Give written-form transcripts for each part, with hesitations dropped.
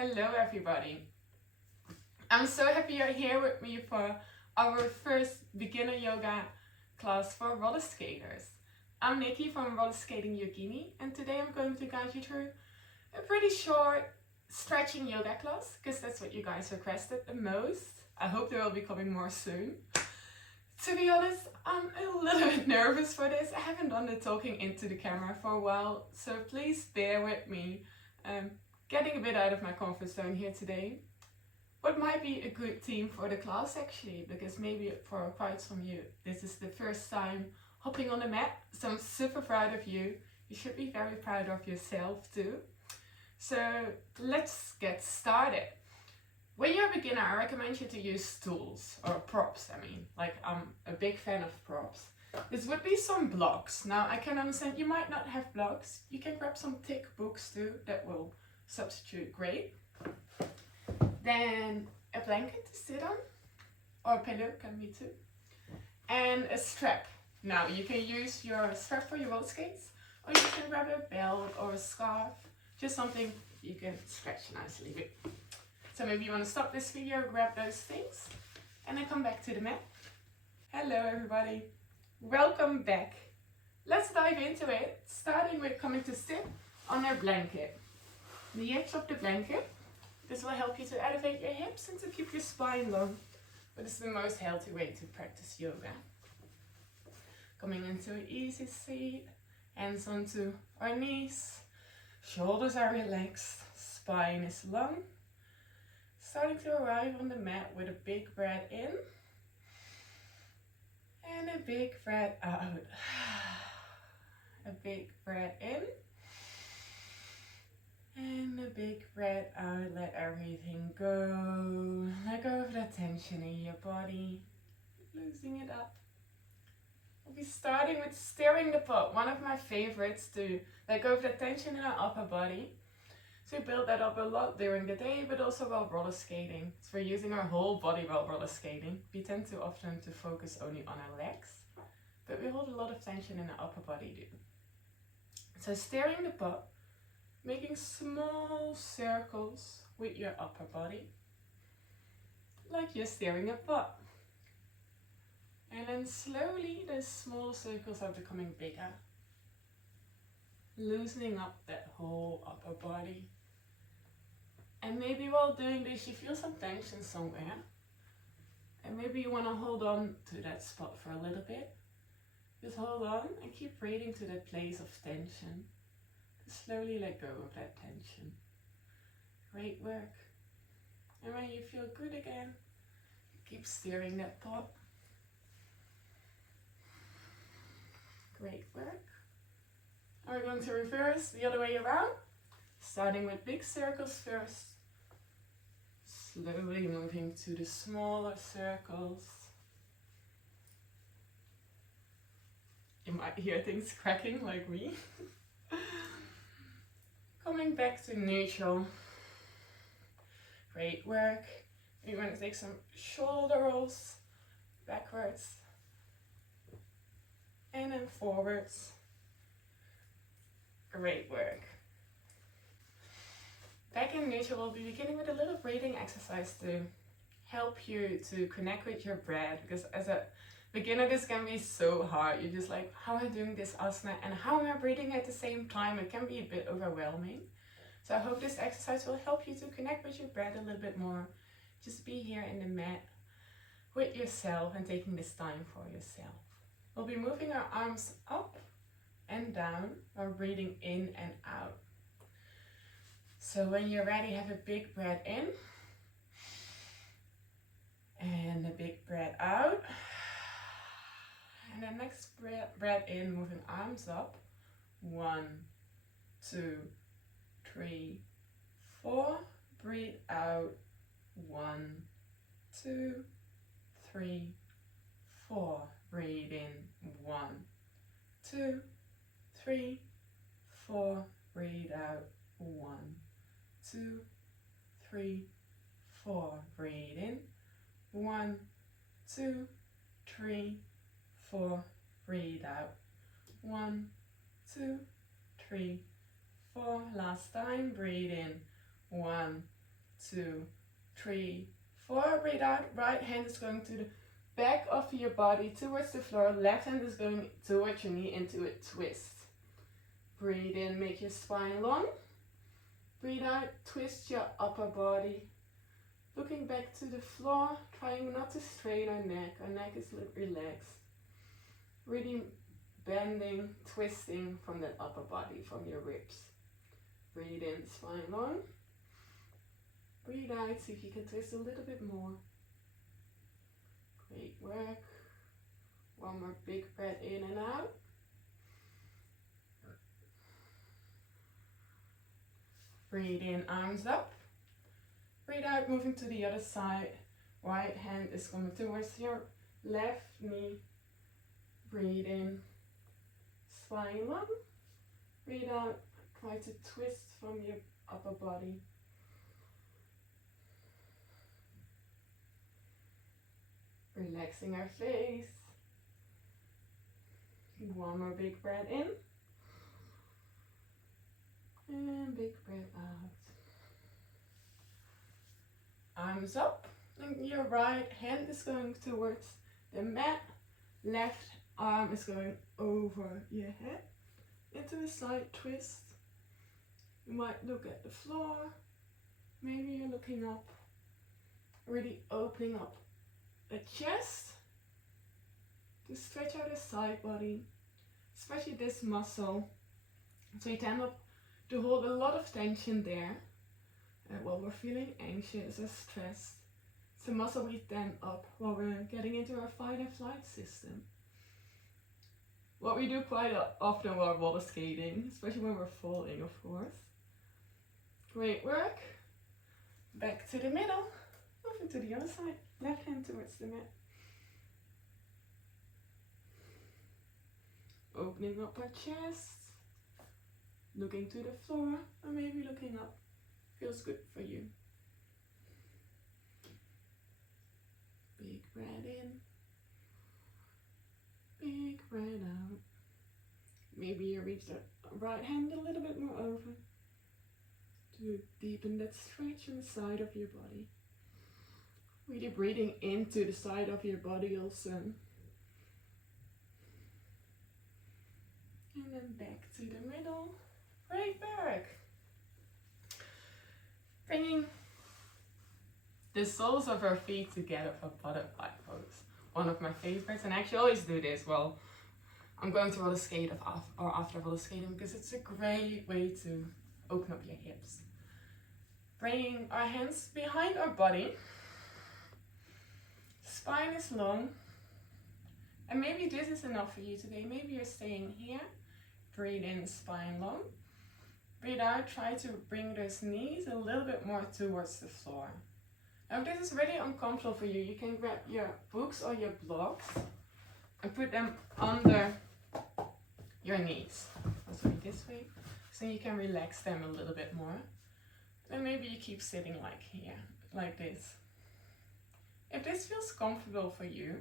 Hello everybody. I'm so happy you're here with me for our first beginner yoga class for roller skaters. I'm Nikki from Rollerskating Yogini, and today I'm going to guide you through a pretty short stretching yoga class because that's what you guys requested the most. I hope there will be coming more soon. To be honest, I'm a little bit nervous for this. I haven't done the talking into the camera for a while, so please bear with me. Getting a bit out of my comfort zone here today. What might be a good theme for the class actually, because maybe for quite some of you, this is the first time hopping on the mat, so I'm super proud of you. You should be very proud of yourself too. So let's get started. When you're a beginner, I recommend you to use tools or props. Like I'm a big fan of props. This would be some blocks. Now I can understand you might not have blocks. You can grab some thick books too, that will substitute great. Then a blanket to sit on, or a pillow can be too, and a strap. Now you can use your strap for your roller skates, or you can grab a belt or a scarf, just something you can stretch nicely with. So maybe you want to stop this video, grab those things, and then come back to the mat. Hello everybody, welcome back. Let's dive into it, starting with coming to sit on our blanket. The edge of the blanket. This will help you to elevate your hips and to keep your spine long. But it's the most healthy way to practice yoga. Coming into an easy seat, hands onto our knees, shoulders are relaxed, spine is long. Starting to arrive on the mat with a big breath in and a big breath out. A big breath in. And a big breath out, let everything go. Let go of that tension in your body, loosening it up. We'll be starting with stirring the pot, one of my favorites to let go of the tension in our upper body. So we build that up a lot during the day, but also while roller skating. So we're using our whole body while roller skating. We tend to often to focus only on our legs, but we hold a lot of tension in our upper body too. So stirring the pot, making small circles with your upper body, like you're stirring a pot. And then slowly those small circles are becoming bigger, loosening up that whole upper body. And maybe while doing this you feel some tension somewhere, and maybe you want to hold on to that spot for a little bit. Just hold on and keep breathing to that place of tension. Slowly let go of that tension. Great work. And when you feel good again, keep stirring that pot. Great work. And we're going to reverse the other way around, starting with big circles first. Slowly moving to the smaller circles. You might hear things cracking like me. Coming back to neutral. Great work. You're going to take some shoulder rolls backwards and then forwards. Great work. Back in neutral, we'll be beginning with a little breathing exercise to help you to connect with your breath, because as a beginner this can be so hard. You're just like, how am I doing this asana and how am I breathing at the same time? It can be a bit overwhelming. So I hope this exercise will help you to connect with your breath a little bit more. Just be here in the mat with yourself and taking this time for yourself. We'll be moving our arms up and down while breathing in and out. So when you're ready, have a big breath in and a big breath out. And the next breath in, moving arms up. 1, 2, 3, 4. Breathe out. 1, 2, 3, 4. Breathe in. 1, 2, 3, 4. Breathe out. 1, 2, 3, 4. Breathe in. 1, 2, 3, 4. Breathe out. 1, 2, 3, 4. Last time. Breathe in. 1, 2, 3, 4. Breathe out. Right hand is going to the back of your body towards the floor. Left hand is going towards your knee into a twist. Breathe in, make your spine long. Breathe out, twist your upper body. Looking back to the floor, trying not to strain our neck. Our neck is relaxed. Really bending, twisting from that upper body, from your ribs. Breathe in, spine long. Breathe out, see if you can twist a little bit more. Great work. One more big breath in and out. Breathe in, arms up. Breathe out, moving to the other side. Right hand is coming towards your left knee. Breathe in, spine long. Breathe out, try to twist from your upper body. Relaxing our face. One more big breath in. And big breath out. Arms up. And your right hand is going towards the mat. Left arm is going over your head. Into a side twist. You might look at the floor. Maybe you're looking up. Really opening up the chest to stretch out the side body, especially this muscle. So you tend to hold a lot of tension there while we're feeling anxious or stressed. It's a muscle we tend up while we're getting into our fight and flight system. What we do quite often while roller skating, especially when we're falling, of course. Great work. Back to the middle. Moving to the other side. Left hand towards the mat. Opening up our chest. Looking to the floor, or maybe looking up. Feels good for you. Big breath in. Big breath out. Maybe you reach the right hand a little bit more over to deepen that stretch on the side of your body. Really breathing into the side of your body also. And then back to the middle. Great work. Bringing the soles of our feet together for butterfly pose. One of my favorites, and I actually always do this while I'm going to roller skate or after roller skating, because it's a great way to open up your hips. Bringing our hands behind our body. Spine is long. And maybe this is enough for you today. Maybe you're staying here. Breathe in, spine long. Breathe out, try to bring those knees a little bit more towards the floor. Now if this is really uncomfortable for you, you can grab your books or your blocks and put them under your knees. Also this way, so you can relax them a little bit more. Then maybe you keep sitting like here, like this. If this feels comfortable for you,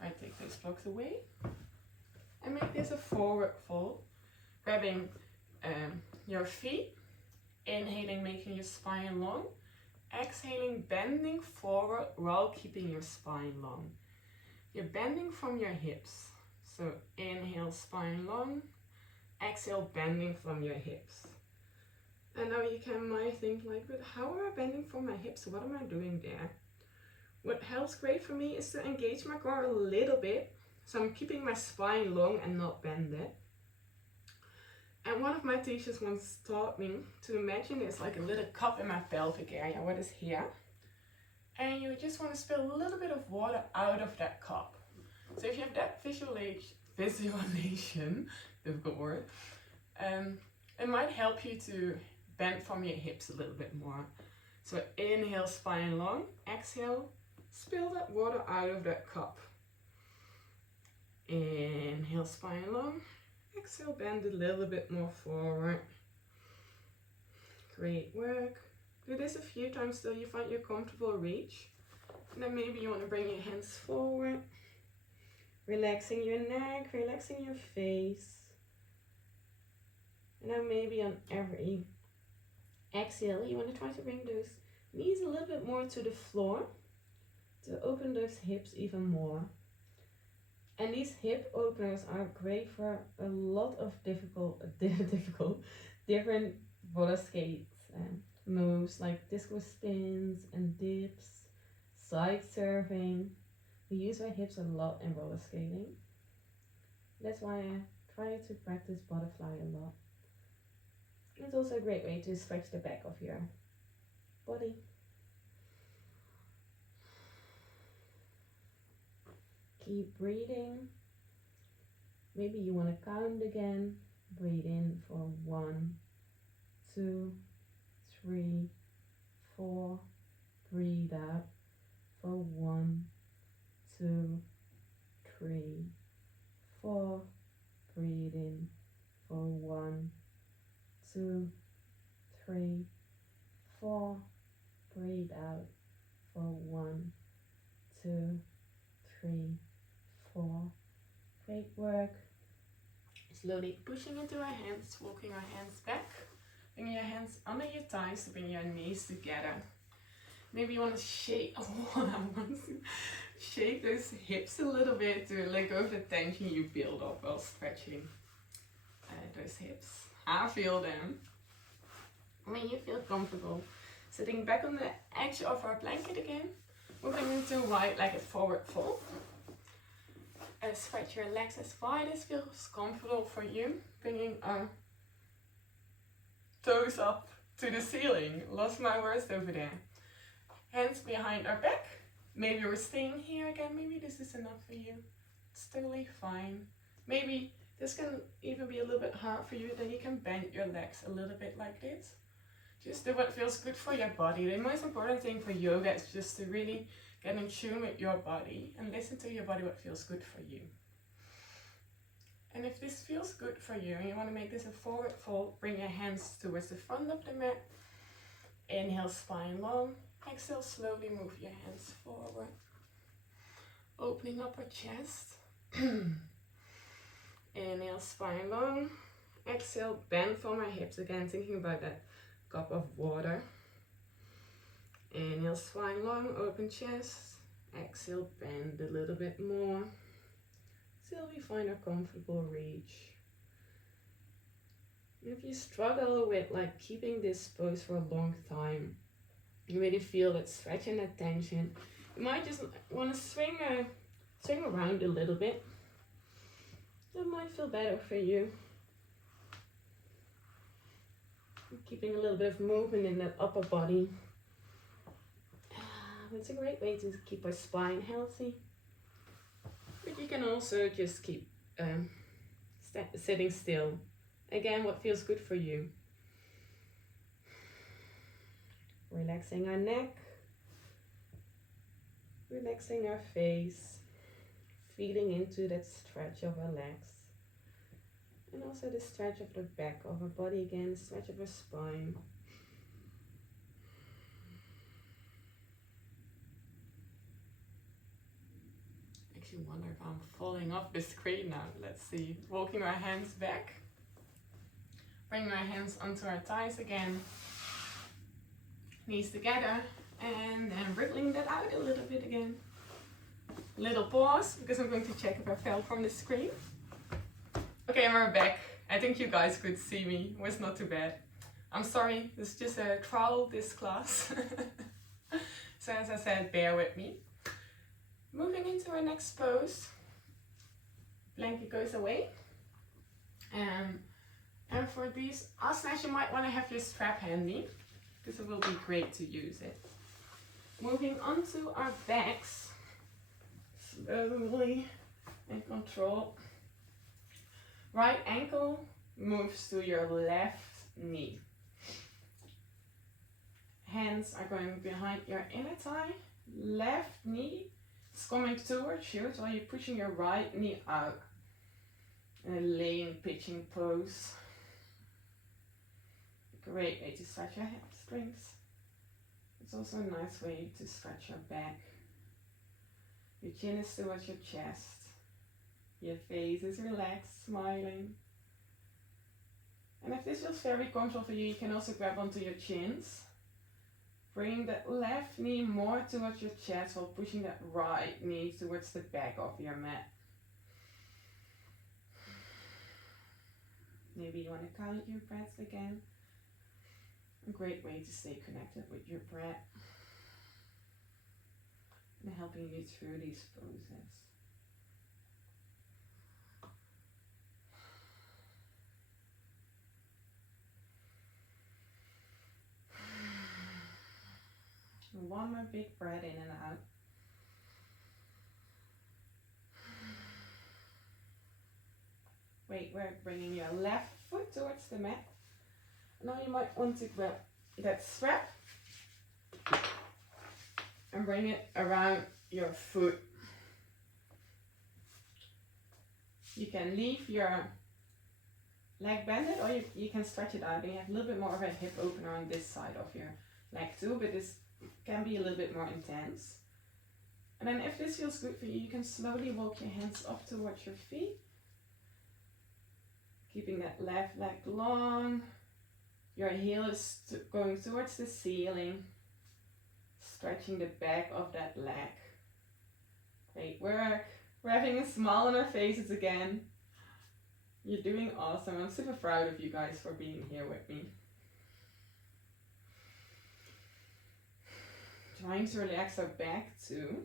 I take those blocks away and make this a forward fold, grabbing your feet, inhaling, making your spine long, exhaling, bending forward while keeping your spine long. You're bending from your hips, so inhale, spine long, exhale, bending from your hips. And now you might think like, but how am I bending from my hips? What am I doing there? What helps great for me is to engage my core a little bit, so I'm keeping my spine long and not bended. And one of my teachers once taught me to imagine there's like a little cup in my pelvic area, what is here. And you just want to spill a little bit of water out of that cup. So if you have that visualization, difficult word, it might help you to bend from your hips a little bit more. So inhale, spine long, exhale, spill that water out of that cup. Inhale, spine long. Exhale, bend a little bit more forward. Great work. Do this a few times till you find your comfortable reach. And then maybe you want to bring your hands forward. Relaxing your neck, relaxing your face. And then maybe on every exhale, you want to try to bring those Knees a little bit more to the floor to open those hips even more. And these hip openers are great for a lot of different roller skate moves like disco spins and dips, side surfing. We use our hips a lot in roller skating. That's why I try to practice butterfly a lot. It's also a great way to stretch the back of your body. Keep breathing. Maybe you want to count again. Breathe in for 1, 2, 3, 4. Breathe out for 1, 2, 3, 4. Breathe in for 1, 2, 3, 4. Breathe out for 1, 2, 3, 4. Great work. Slowly pushing into our hands, walking our hands back. Bring your hands under your thighs to bring your knees together. Maybe you want to shake, shake those hips a little bit to let go of the tension you build up while stretching those hips. I feel them. When you feel comfortable, sitting back on the edge of our blanket again, moving into wide-legged forward fold. Stretch your legs as wide as feels comfortable for you, bringing our toes up to the ceiling. Lost my words over there. Hands behind our back. Maybe we're staying here again. Maybe this is enough for you. It's totally fine. Maybe this can even be a little bit hard for you. Then you can bend your legs a little bit like this. Just do what feels good for your body. The most important thing for yoga is just to really get in tune with your body and listen to your body, what feels good for you. And if this feels good for you and you want to make this a forward fold, bring your hands towards the front of the mat. Inhale, spine long. Exhale, slowly move your hands forward. Opening up our chest. Inhale, spine long. Exhale, bend from our hips again, thinking about that cup of water. Inhale, spine long, open chest. Exhale, bend a little bit more. Till we find a comfortable reach. If you struggle with like keeping this pose for a long time, you really feel that stretch and that tension, you might just want to swing around a little bit. That might feel better for you. Keeping a little bit of movement in that upper body. It's a great way to keep our spine healthy. But you can also just keep sitting still. Again, what feels good for you. Relaxing our neck. Relaxing our face. Feeling into that stretch of our legs. And also the stretch of the back of our body again, stretch of our spine. Actually wonder if I'm falling off the screen now. Let's see. Walking our hands back. Bring our hands onto our thighs again. Knees together. And then wriggling that out a little bit again. Little pause, because I'm going to check if I fell from the screen. Okay, and we're back. I think you guys could see me. It was not too bad. I'm sorry, this is just a trial, this class. So as I said, bear with me. Moving into our next pose. Blanket goes away. And for these asanas, you might want to have your strap handy, because it will be great to use it. Moving onto our backs. Slowly and control. Right ankle moves to your left knee. Hands are going behind your inner thigh. Left knee is coming towards you, so you're pushing your right knee out. In a laying, pitching pose. Great way to stretch your hamstrings. It's also a nice way to stretch your back. Your chin is towards your chest. Your face is relaxed, smiling. And if this feels very comfortable for you, you can also grab onto your chins. Bring that left knee more towards your chest while pushing that right knee towards the back of your mat. Maybe you want to count your breaths again. A great way to stay connected with your breath and helping you through these poses. One more big breath in and out. Great work, bringing your left foot towards the mat. Now you might want to grab that strap and bring it around your foot. You can leave your leg bended or you can stretch it out and you have a little bit more of a hip opener on this side of your leg too, but this can be a little bit more intense. And then if this feels good for you, you can slowly walk your hands up towards your feet. Keeping that left leg long. Your heel is going towards the ceiling. Stretching the back of that leg. Great work. We're having a smile on our faces again. You're doing awesome. I'm super proud of you guys for being here with me. Trying to relax our back too.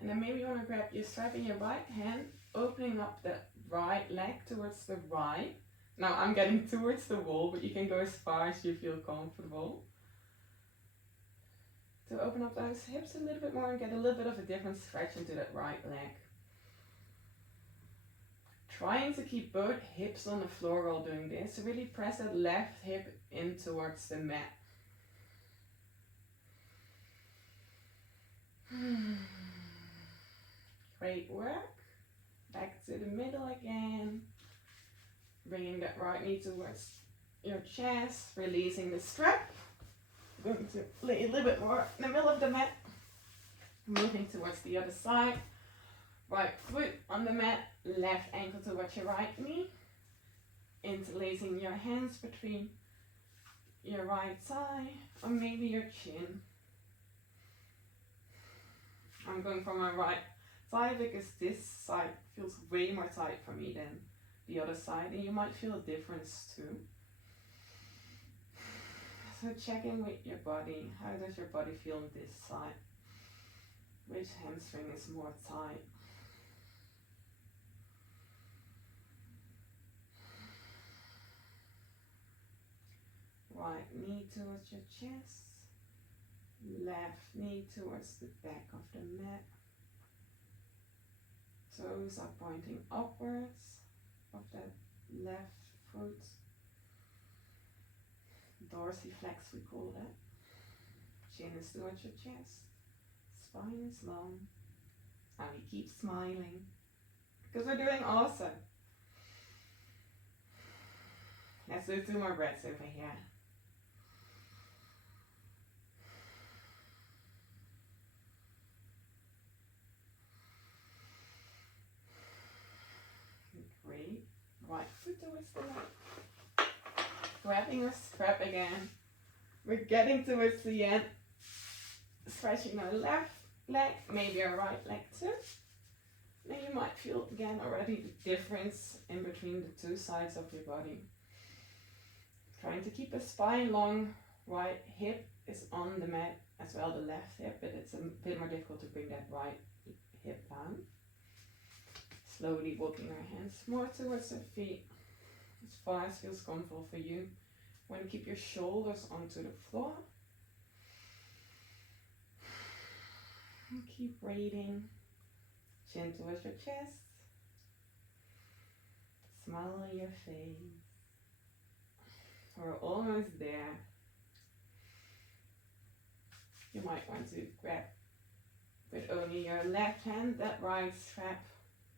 And then maybe you want to grab your strap in your right hand, opening up that right leg towards the right. Now I'm getting towards the wall, but you can go as far as you feel comfortable. To open up those hips a little bit more and get a little bit of a different stretch into that right leg. Trying to keep both hips on the floor while doing this. So really press that left hip in towards the mat. Great work. Back to the middle again. Bringing that right knee towards your chest. Releasing the strap. Going to lay a little bit more in the middle of the mat. Moving towards the other side. Right foot on the mat. Left ankle towards your right knee. Interlacing your hands between your right thigh or maybe your chin. I'm going for my right side because this side feels way more tight for me than the other side, and you might feel a difference too. So check in with your body. How does your body feel on this side? Which hamstring is more tight? Right knee towards your chest. Left knee towards the back of the mat. Toes are pointing upwards of that left foot. Dorsiflex we call that. Chin is towards your chest. Spine is long. And we keep smiling because we're doing awesome. Let's do 2 more breaths over here. Great. Right foot towards the right. Grabbing a strap again. We're getting towards the end. Stretching our left leg, maybe our right leg too. Then you might feel again already the difference in between the 2 sides of your body. Trying to keep a spine long. Right hip is on the mat as well, the left hip, but it's a bit more difficult to bring that right hip down. Slowly walking our hands more towards the feet, as far as feels comfortable for you. Want to keep your shoulders onto the floor. And keep breathing. Chin towards your chest. Smile on your face. We're almost there. You might want to grab with only your left hand that right strap,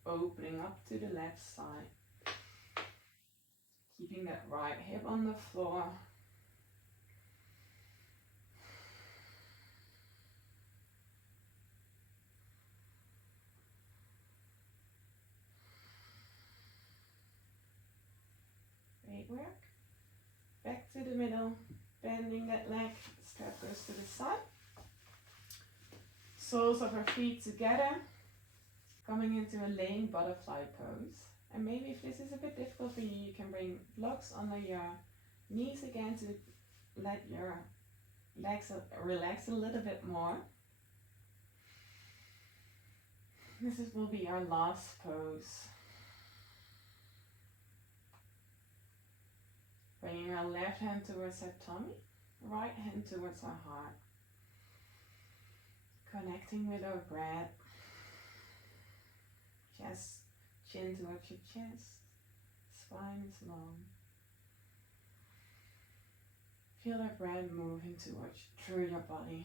opening up to the left side. Keeping that right hip on the floor. Great work. Back to the middle. Bending that leg, strap goes to the side. Soles of our feet together, coming into a laying butterfly pose. And maybe if this is a bit difficult for you, you can bring blocks under your knees again to let your legs relax a little bit more. Will be our last pose. Bringing our left hand towards our tummy, right hand towards our heart. Connecting with our breath. Chest, chin towards your chest. Spine is long. Feel our breath moving through your body.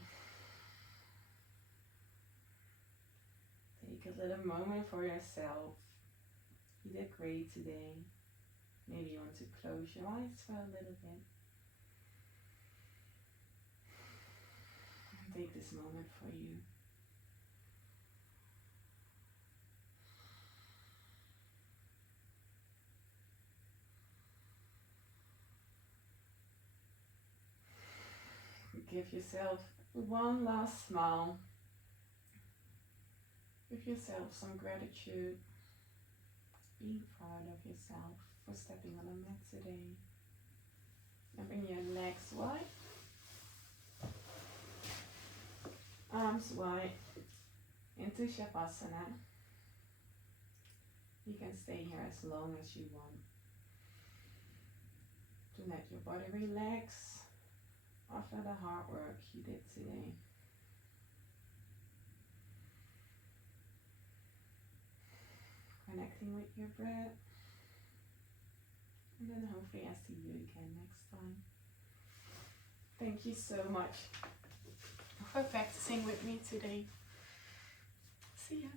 Take a little moment for yourself. You did great today. Maybe you want to close your eyes for a little bit. And take this moment for you. Give yourself one last smile. Give yourself some gratitude. Be proud of yourself for stepping on a mat today. And bring your legs wide. Arms wide into Shavasana. You can stay here as long as you want. To let your body relax after the hard work you did today. Connecting with your breath. And then hopefully I see you again next time. Thank you so much for practicing with me today. See ya.